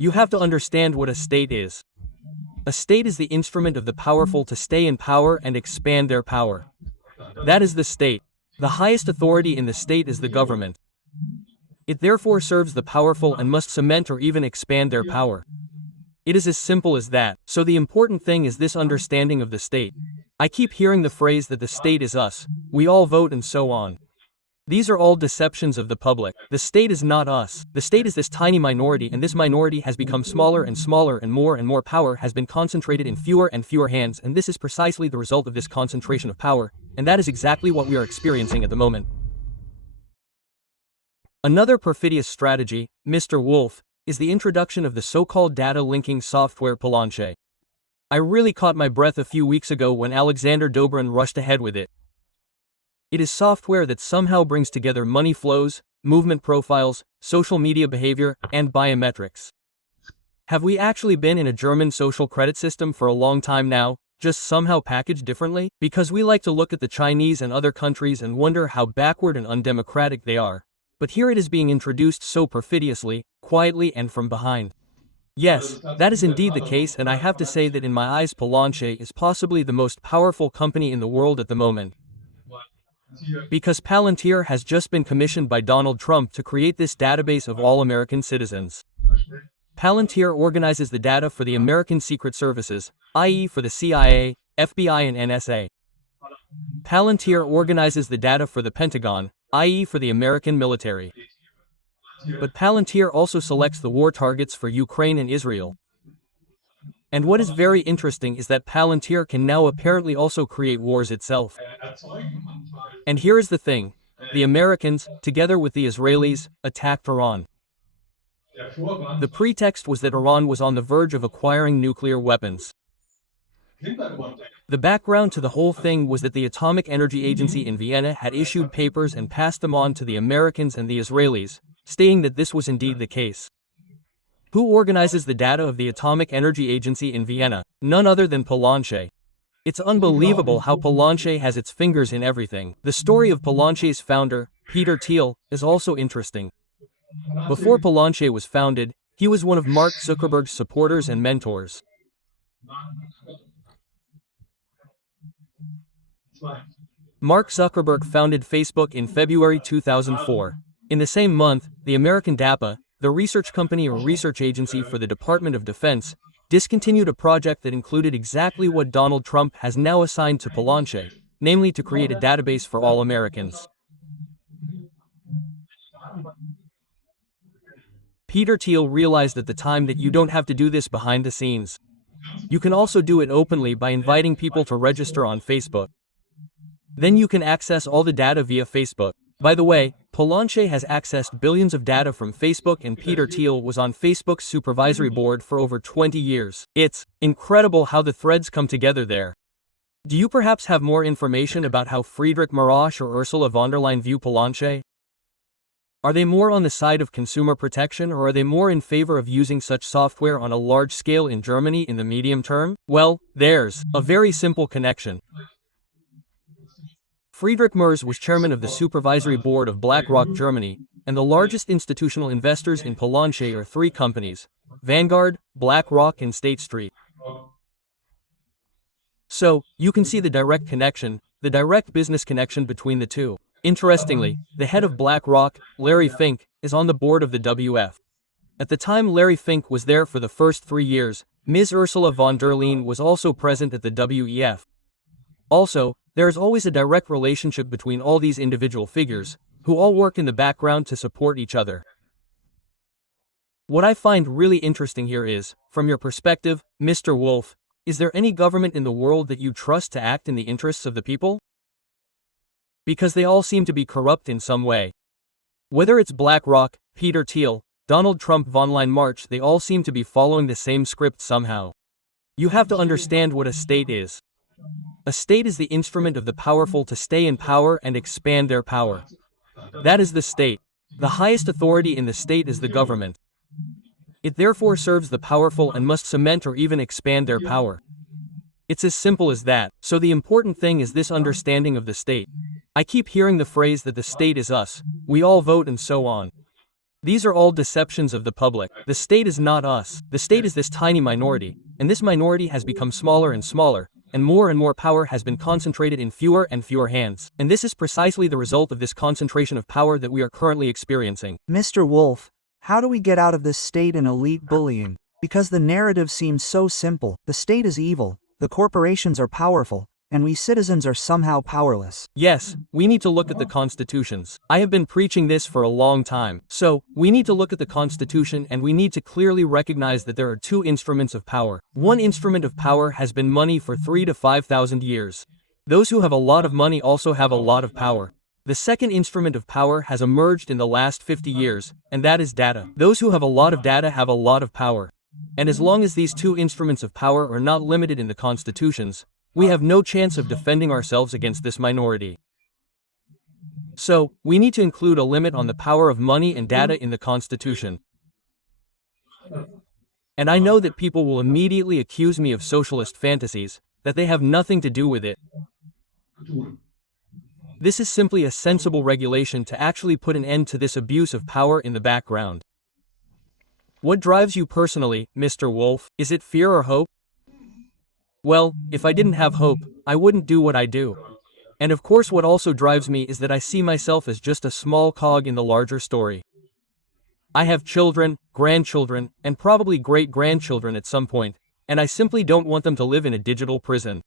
You have to understand what a state is. A state is the instrument of the powerful to stay in power and expand their power. That is the state. The highest authority in the state is the government. It therefore serves the powerful and must cement or even expand their power. It is as simple as that. So the important thing is this understanding of the state. I keep hearing the phrase that the state is us, we all vote and so on. These are all deceptions of the public. The state is not us. The state is this tiny minority, and this minority has become smaller and smaller, and more power has been concentrated in fewer and fewer hands, and this is precisely the result of this concentration of power, and that is exactly what we are experiencing at the moment. Another perfidious strategy, Mr. Wolf, is the introduction of the so-called data linking software Palantir. I really caught my breath a few weeks ago when Alexander Dobrin rushed ahead with it. It is software that somehow brings together money flows, movement profiles, social media behavior, and biometrics. Have we actually been in a German social credit system for a long time now, just somehow packaged differently? Because we like to look at the Chinese and other countries and wonder how backward and undemocratic they are. But here it is being introduced so perfidiously, quietly and from behind. Yes, that is indeed the case, and I have to say that in my eyes Palantir is possibly the most powerful company in the world at the moment. Because Palantir has just been commissioned by Donald Trump to create this database of all American citizens. Palantir organizes the data for the American Secret Services, i.e. for the CIA, FBI and NSA. Palantir organizes the data for the Pentagon, i.e. for the American military. But Palantir also selects the war targets for Ukraine and Israel. And what is very interesting is that Palantir can now apparently also create wars itself. And here is the thing. The Americans, together with the Israelis, attacked Iran. The pretext was that Iran was on the verge of acquiring nuclear weapons. The background to the whole thing was that the Atomic Energy Agency in Vienna had issued papers and passed them on to the Americans and the Israelis, stating that this was indeed the case. Who organizes the data of the Atomic Energy Agency in Vienna? None other than Palantir. It's unbelievable how Palantir has its fingers in everything. The story of Palantir's founder, Peter Thiel, is also interesting. Before Palantir was founded, he was one of Mark Zuckerberg's supporters and mentors. Mark Zuckerberg founded Facebook in February 2004. In the same month, the American DAPA, the research company or research agency for the Department of Defense, discontinued a project that included exactly what Donald Trump has now assigned to Palantir, namely to create a database for all Americans. Peter Thiel realized at the time that you don't have to do this behind the scenes. You can also do it openly by inviting people to register on Facebook. Then you can access all the data via Facebook. By the way, Palantir has accessed billions of data from Facebook, and Peter Thiel was on Facebook's supervisory board for over 20 years. It's incredible how the threads come together there. Do you perhaps have more information about how Friedrich Merz or Ursula von der Leyen view Palantir? Are they more on the side of consumer protection, or are they more in favor of using such software on a large scale in Germany in the medium term? Well, there's a very simple connection. Friedrich Merz was chairman of the supervisory board of BlackRock Germany, and the largest institutional investors in Palantir are three companies: Vanguard, BlackRock and State Street. So, you can see the direct connection, the direct business connection between the two. Interestingly, the head of BlackRock, Larry Fink, is on the board of the WF. At the time Larry Fink was there for the first 3 years, Ms. Ursula von der Leyen was also present at the WEF. Also, there is always a direct relationship between all these individual figures, who all work in the background to support each other. What I find really interesting here is, from your perspective, Mr. Wolf, is there any government in the world that you trust to act in the interests of the people? Because they all seem to be corrupt in some way. Whether it's BlackRock, Peter Thiel, Donald Trump, von March, they all seem to be following the same script somehow. You have to understand what a state is. A state is the instrument of the powerful to stay in power and expand their power. That is the state. The highest authority in the state is the government. It therefore serves the powerful and must cement or even expand their power. It's as simple as that. So the important thing is this understanding of the state. I keep hearing the phrase that the state is us, we all vote and so on. These are all deceptions of the public. The state is not us. The state is this tiny minority, and this minority has become smaller and smaller, and more power has been concentrated in fewer and fewer hands. And this is precisely the result of this concentration of power that we are currently experiencing. Mr. Wolf, how do we get out of this state and elite bullying? Because the narrative seems so simple. The state is evil, the corporations are powerful, and we citizens are somehow powerless. Yes, we need to look at the constitutions. I have been preaching this for a long time. So, we need to look at the Constitution and we need to clearly recognize that there are two instruments of power. One instrument of power has been money for 3,000 to 5,000 years. Those who have a lot of money also have a lot of power. The second instrument of power has emerged in the last 50 years, and that is data. Those who have a lot of data have a lot of power. And as long as these two instruments of power are not limited in the constitutions, we have no chance of defending ourselves against this minority. So, we need to include a limit on the power of money and data in the Constitution. And I know that people will immediately accuse me of socialist fantasies, that they have nothing to do with it. This is simply a sensible regulation to actually put an end to this abuse of power in the background. What drives you personally, Mr. Wolf? Is it fear or hope? Well, if I didn't have hope, I wouldn't do what I do. And of course what also drives me is that I see myself as just a small cog in the larger story. I have children, grandchildren, and probably great-grandchildren at some point, and I simply don't want them to live in a digital prison.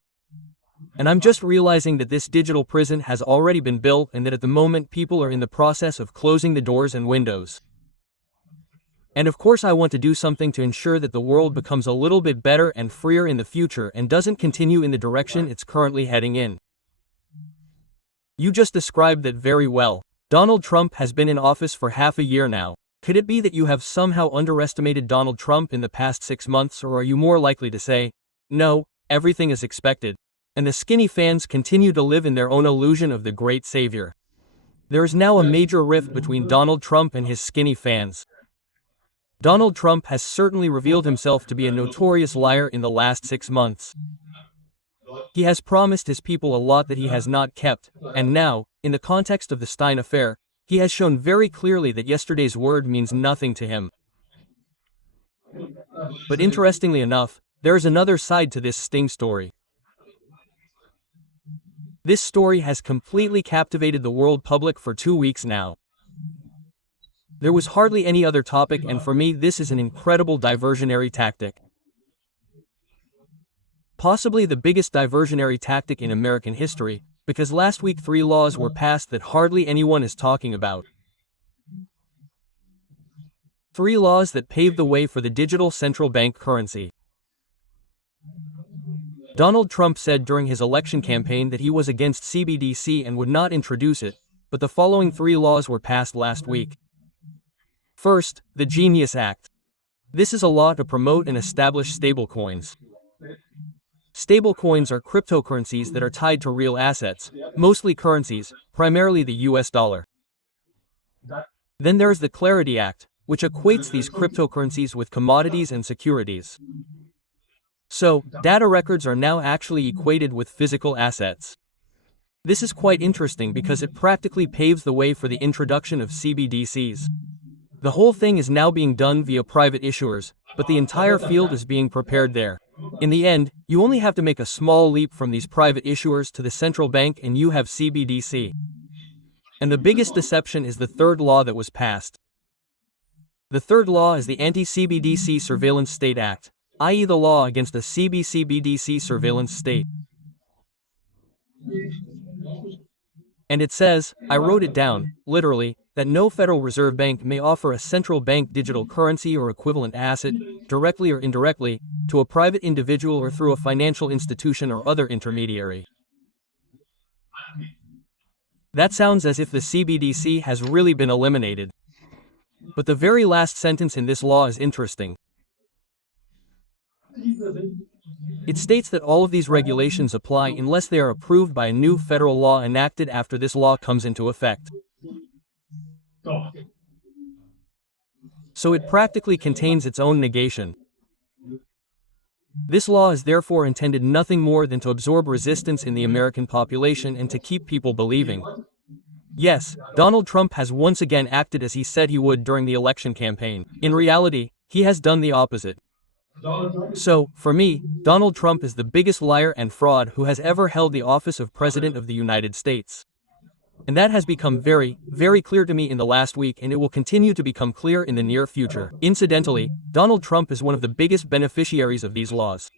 And I'm just realizing that this digital prison has already been built and that at the moment people are in the process of closing the doors and windows. And of course I want to do something to ensure that the world becomes a little bit better and freer in the future and doesn't continue in the direction it's currently heading in. You just described that very well. Donald Trump has been in office for half a year now. Could it be that you have somehow underestimated Donald Trump in the past 6 months, or are you more likely to say, no, everything is expected, and the skinny fans continue to live in their own illusion of the great savior? There is now a major rift between Donald Trump and his skinny fans. Donald Trump has certainly revealed himself to be a notorious liar in the last 6 months. He has promised his people a lot that he has not kept, and now, in the context of the Stein affair, he has shown very clearly that yesterday's word means nothing to him. But interestingly enough, there is another side to this sting story. This story has completely captivated the world public for 2 weeks now. There was hardly any other topic, and for me this is an incredible diversionary tactic. Possibly the biggest diversionary tactic in American history, because last week 3 laws were passed that hardly anyone is talking about. 3 laws that paved the way for the digital central bank currency. Donald Trump said during his election campaign that he was against CBDC and would not introduce it, but the following 3 laws were passed last week. First, the Genius Act. This is a law to promote and establish stablecoins. Stablecoins are cryptocurrencies that are tied to real assets, mostly currencies, primarily the US dollar. Then there is the Clarity Act, which equates these cryptocurrencies with commodities and securities. So, data records are now actually equated with physical assets. This is quite interesting because it practically paves the way for the introduction of CBDCs. The whole thing is now being done via private issuers, but the entire field is being prepared there. In the end, you only have to make a small leap from these private issuers to the central bank and you have CBDC. And the biggest deception is the third law that was passed. The third law is the Anti-CBDC Surveillance State Act, i.e. the law against a CBDC surveillance state. And it says, I wrote it down, literally, that no Federal Reserve Bank may offer a central bank digital currency or equivalent asset, directly or indirectly, to a private individual or through a financial institution or other intermediary. That sounds as if the CBDC has really been eliminated. But the very last sentence in this law is interesting. It states that all of these regulations apply unless they are approved by a new federal law enacted after this law comes into effect. So it practically contains its own negation. This law is therefore intended nothing more than to absorb resistance in the American population and to keep people believing. Yes, Donald Trump has once again acted as he said he would during the election campaign. In reality, he has done the opposite. So, for me, Donald Trump is the biggest liar and fraud who has ever held the office of President of the United States. And that has become very, very clear to me in the last week, and it will continue to become clear in the near future. Incidentally, Donald Trump is one of the biggest beneficiaries of these laws.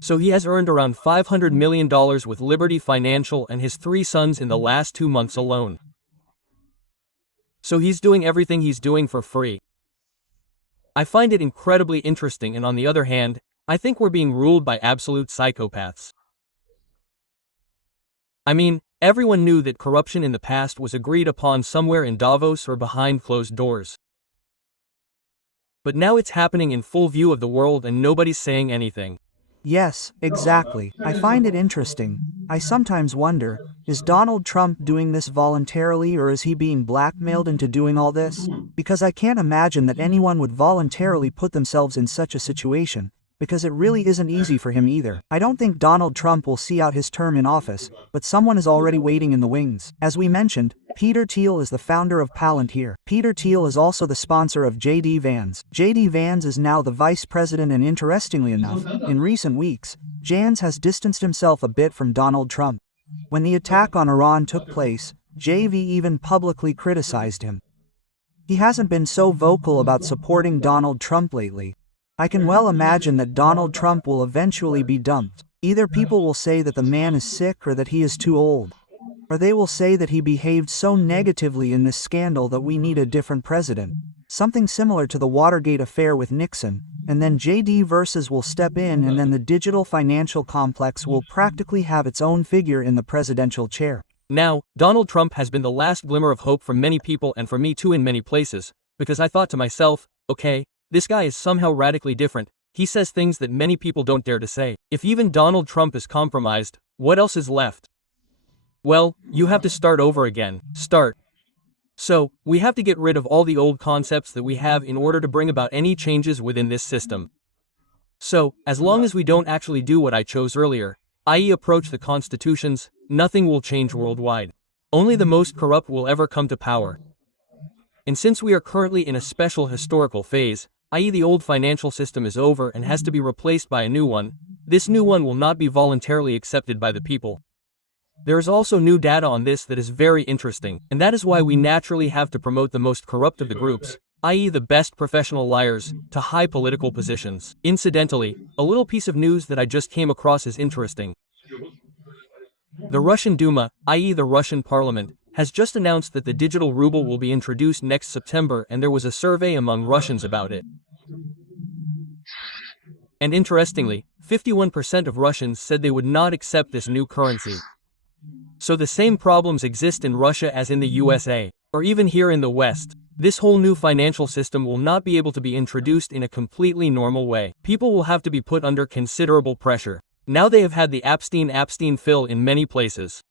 So he has earned around $500 million with Liberty Financial and his 3 sons in the last 2 months alone. So he's doing everything he's doing for free. I find it incredibly interesting, and on the other hand, I think we're being ruled by absolute psychopaths. I mean, everyone knew that corruption in the past was agreed upon somewhere in Davos or behind closed doors. But now it's happening in full view of the world and nobody's saying anything. Yes, exactly. I find it interesting. I sometimes wonder, is Donald Trump doing this voluntarily, or is he being blackmailed into doing all this? Because I can't imagine that anyone would voluntarily put themselves in such a situation, because it really isn't easy for him either. I don't think Donald Trump will see out his term in office, but someone is already waiting in the wings. As we mentioned, Peter Thiel is the founder of Palantir. Peter Thiel is also the sponsor of J.D. Vance. J.D. Vance is now the vice president, and interestingly enough, in recent weeks, Vance has distanced himself a bit from Donald Trump. When the attack on Iran took place, JV even publicly criticized him. He hasn't been so vocal about supporting Donald Trump lately. I can well imagine that Donald Trump will eventually be dumped. Either people will say that the man is sick or that he is too old. Or they will say that he behaved so negatively in this scandal that we need a different president. Something similar to the Watergate affair with Nixon, and then J.D. Vance will step in, and then the digital financial complex will practically have its own figure in the presidential chair. Now, Donald Trump has been the last glimmer of hope for many people, and for me too in many places, because I thought to myself, okay, this guy is somehow radically different. He says things that many people don't dare to say. If even Donald Trump is compromised, what else is left? Well, you have to start over again. So, we have to get rid of all the old concepts that we have in order to bring about any changes within this system. So, as long as we don't actually do what I chose earlier, i.e. approach the constitutions, nothing will change worldwide. Only the most corrupt will ever come to power. And since we are currently in a special historical phase, i.e. the old financial system is over and has to be replaced by a new one, this new one will not be voluntarily accepted by the people. There is also new data on this that is very interesting, and that is why we naturally have to promote the most corrupt of the groups, i.e. the best professional liars, to high political positions. Incidentally, a little piece of news that I just came across is interesting. The Russian Duma, i.e. the Russian parliament, has just announced that the digital ruble will be introduced next September, and there was a survey among Russians about it. And interestingly, 51% of Russians said they would not accept this new currency. So the same problems exist in Russia as in the USA, or even here in the West. This whole new financial system will not be able to be introduced in a completely normal way. People will have to be put under considerable pressure. Now they have had the Epstein fill in many places.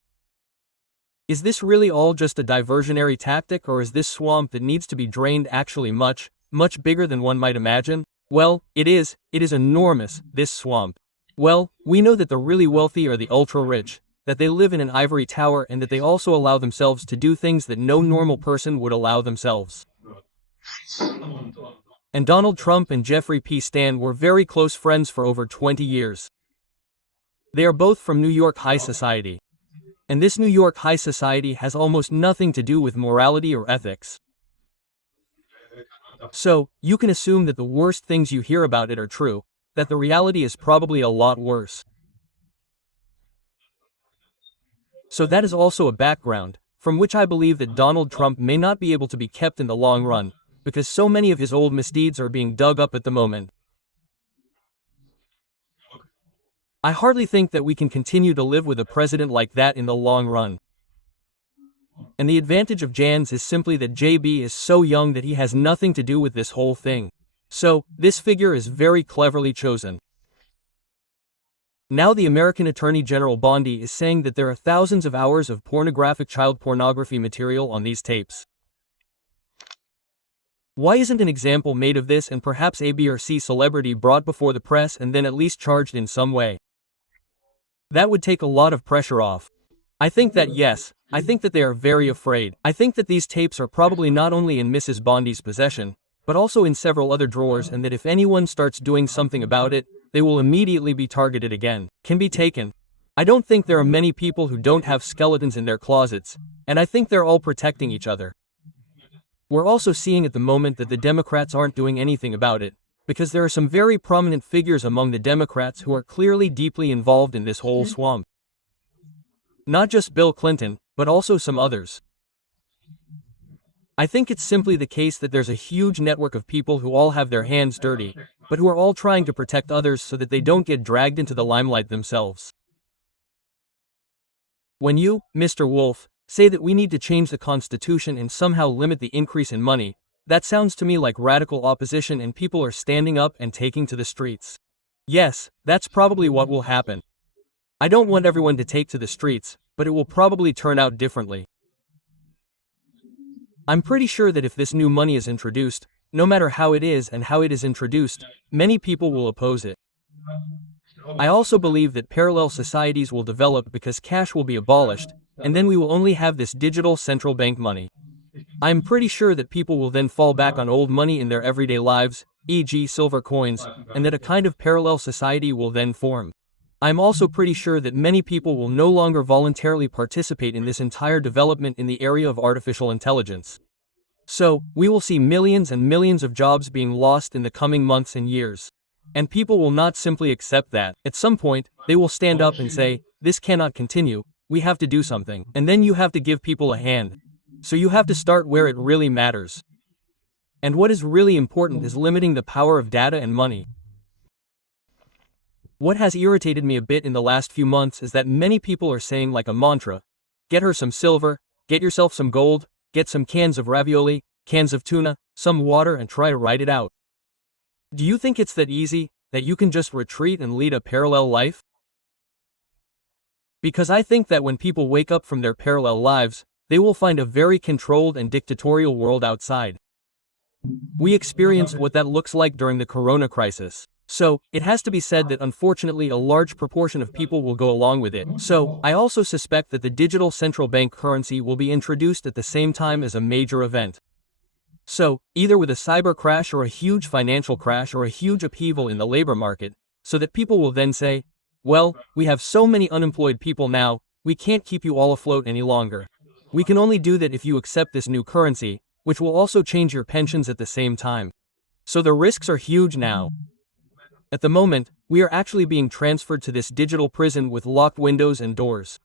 Is this really all just a diversionary tactic, or is this swamp that needs to be drained actually much, much bigger than one might imagine? Well, it is enormous, this swamp. Well, we know that the really wealthy are the ultra-rich, that they live in an ivory tower, and that they also allow themselves to do things that no normal person would allow themselves. And Donald Trump and Jeffrey P. Stan were very close friends for over 20 years. They are both from New York high society. And this New York high society has almost nothing to do with morality or ethics. So, you can assume that the worst things you hear about it are true, that the reality is probably a lot worse. So that is also a background, from which I believe that Donald Trump may not be able to be kept in the long run, because so many of his old misdeeds are being dug up at the moment. I hardly think that we can continue to live with a president like that in the long run. And the advantage of Jans is simply that JB is so young that he has nothing to do with this whole thing. So, this figure is very cleverly chosen. Now the American Attorney General Bondi is saying that there are thousands of hours of pornographic child pornography material on these tapes. Why isn't an example made of this, and perhaps A, B, or C celebrity brought before the press and then at least charged in some way? That would take a lot of pressure off. I think that yes, I think that they are very afraid. I think that these tapes are probably not only in Mrs. Bondi's possession, but also in several other drawers, and that if anyone starts doing something about it, they will immediately be targeted again, can be taken. I don't think there are many people who don't have skeletons in their closets, and I think they're all protecting each other. We're also seeing at the moment that the Democrats aren't doing anything about it, because there are some very prominent figures among the Democrats who are clearly deeply involved in this whole swamp. Not just Bill Clinton, but also some others. I think it's simply the case that there's a huge network of people who all have their hands dirty, but who are all trying to protect others so that they don't get dragged into the limelight themselves. When you, Mr. Wolf, say that we need to change the Constitution and somehow limit the increase in money, that sounds to me like radical opposition, and people are standing up and taking to the streets. Yes, that's probably what will happen. I don't want everyone to take to the streets, but it will probably turn out differently. I'm pretty sure that if this new money is introduced, no matter how it is and how it is introduced, many people will oppose it. I also believe that parallel societies will develop because cash will be abolished, and then we will only have this digital central bank money. I'm pretty sure that people will then fall back on old money in their everyday lives, e.g. silver coins, and that a kind of parallel society will then form. I'm also pretty sure that many people will no longer voluntarily participate in this entire development in the area of artificial intelligence. So, we will see millions and millions of jobs being lost in the coming months and years. And people will not simply accept that. At some point, they will stand up and say, this cannot continue, we have to do something. And then you have to give people a hand. So you have to start where it really matters. And what is really important is limiting the power of data and money. What has irritated me a bit in the last few months is that many people are saying like a mantra, get her some silver, get yourself some gold, get some cans of ravioli, cans of tuna, some water, and try to write it out. Do you think it's that easy, that you can just retreat and lead a parallel life? Because I think that when people wake up from their parallel lives, they will find a very controlled and dictatorial world outside. We experienced what that looks like during the corona crisis. So, it has to be said that unfortunately a large proportion of people will go along with it. So, I also suspect that the digital central bank currency will be introduced at the same time as a major event. So, either with a cyber crash or a huge financial crash or a huge upheaval in the labor market, so that people will then say, well, we have so many unemployed people now, we can't keep you all afloat any longer. We can only do that if you accept this new currency, which will also change your pensions at the same time. So the risks are huge now. At the moment, we are actually being transferred to this digital prison with locked windows and doors.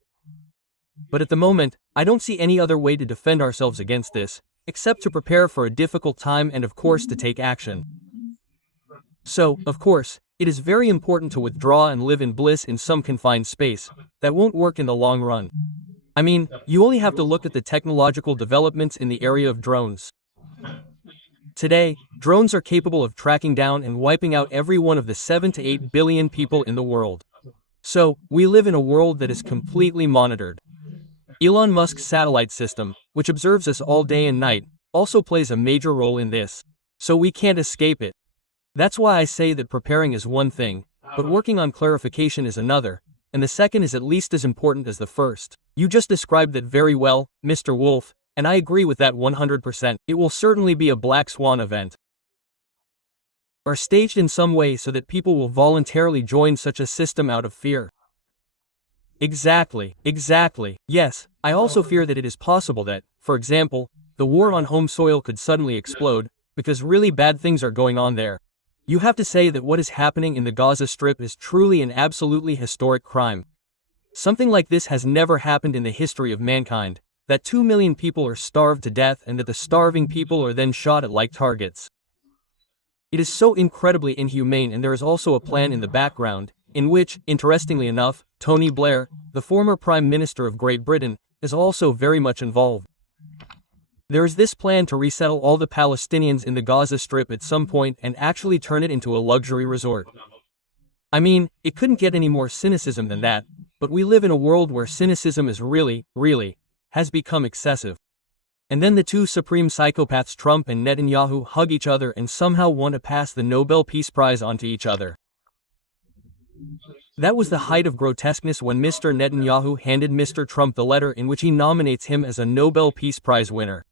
But at the moment, I don't see any other way to defend ourselves against this, except to prepare for a difficult time and of course to take action. So, of course, it is very important to withdraw and live in bliss in some confined space. That won't work in the long run. I mean, you only have to look at the technological developments in the area of drones. Today, drones are capable of tracking down and wiping out every one of the 7 to 8 billion people in the world. So, we live in a world that is completely monitored. Elon Musk's satellite system, which observes us all day and night, also plays a major role in this. So we can't escape it. That's why I say that preparing is one thing, but working on clarification is another, and the second is at least as important as the first. You just described that very well, Mr. Wolf, and I agree with that 100%. It will certainly be a black swan event. Are staged in some way so that people will voluntarily join such a system out of fear. Exactly. Yes, I also fear that it is possible that, for example, the war on home soil could suddenly explode, because really bad things are going on there. You have to say that what is happening in the Gaza Strip is truly an absolutely historic crime. Something like this has never happened in the history of mankind, that 2 million people are starved to death and that the starving people are then shot at like targets. It is so incredibly inhumane, and there is also a plan in the background, in which, interestingly enough, Tony Blair, the former Prime Minister of Great Britain, is also very much involved. There is this plan to resettle all the Palestinians in the Gaza Strip at some point and actually turn it into a luxury resort. I mean, it couldn't get any more cynicism than that, but we live in a world where cynicism is really, has become excessive. And then the two supreme psychopaths Trump and Netanyahu hug each other and somehow want to pass the Nobel Peace Prize onto each other. That was the height of grotesqueness when Mr. Netanyahu handed Mr. Trump the letter in which he nominates him as a Nobel Peace Prize winner.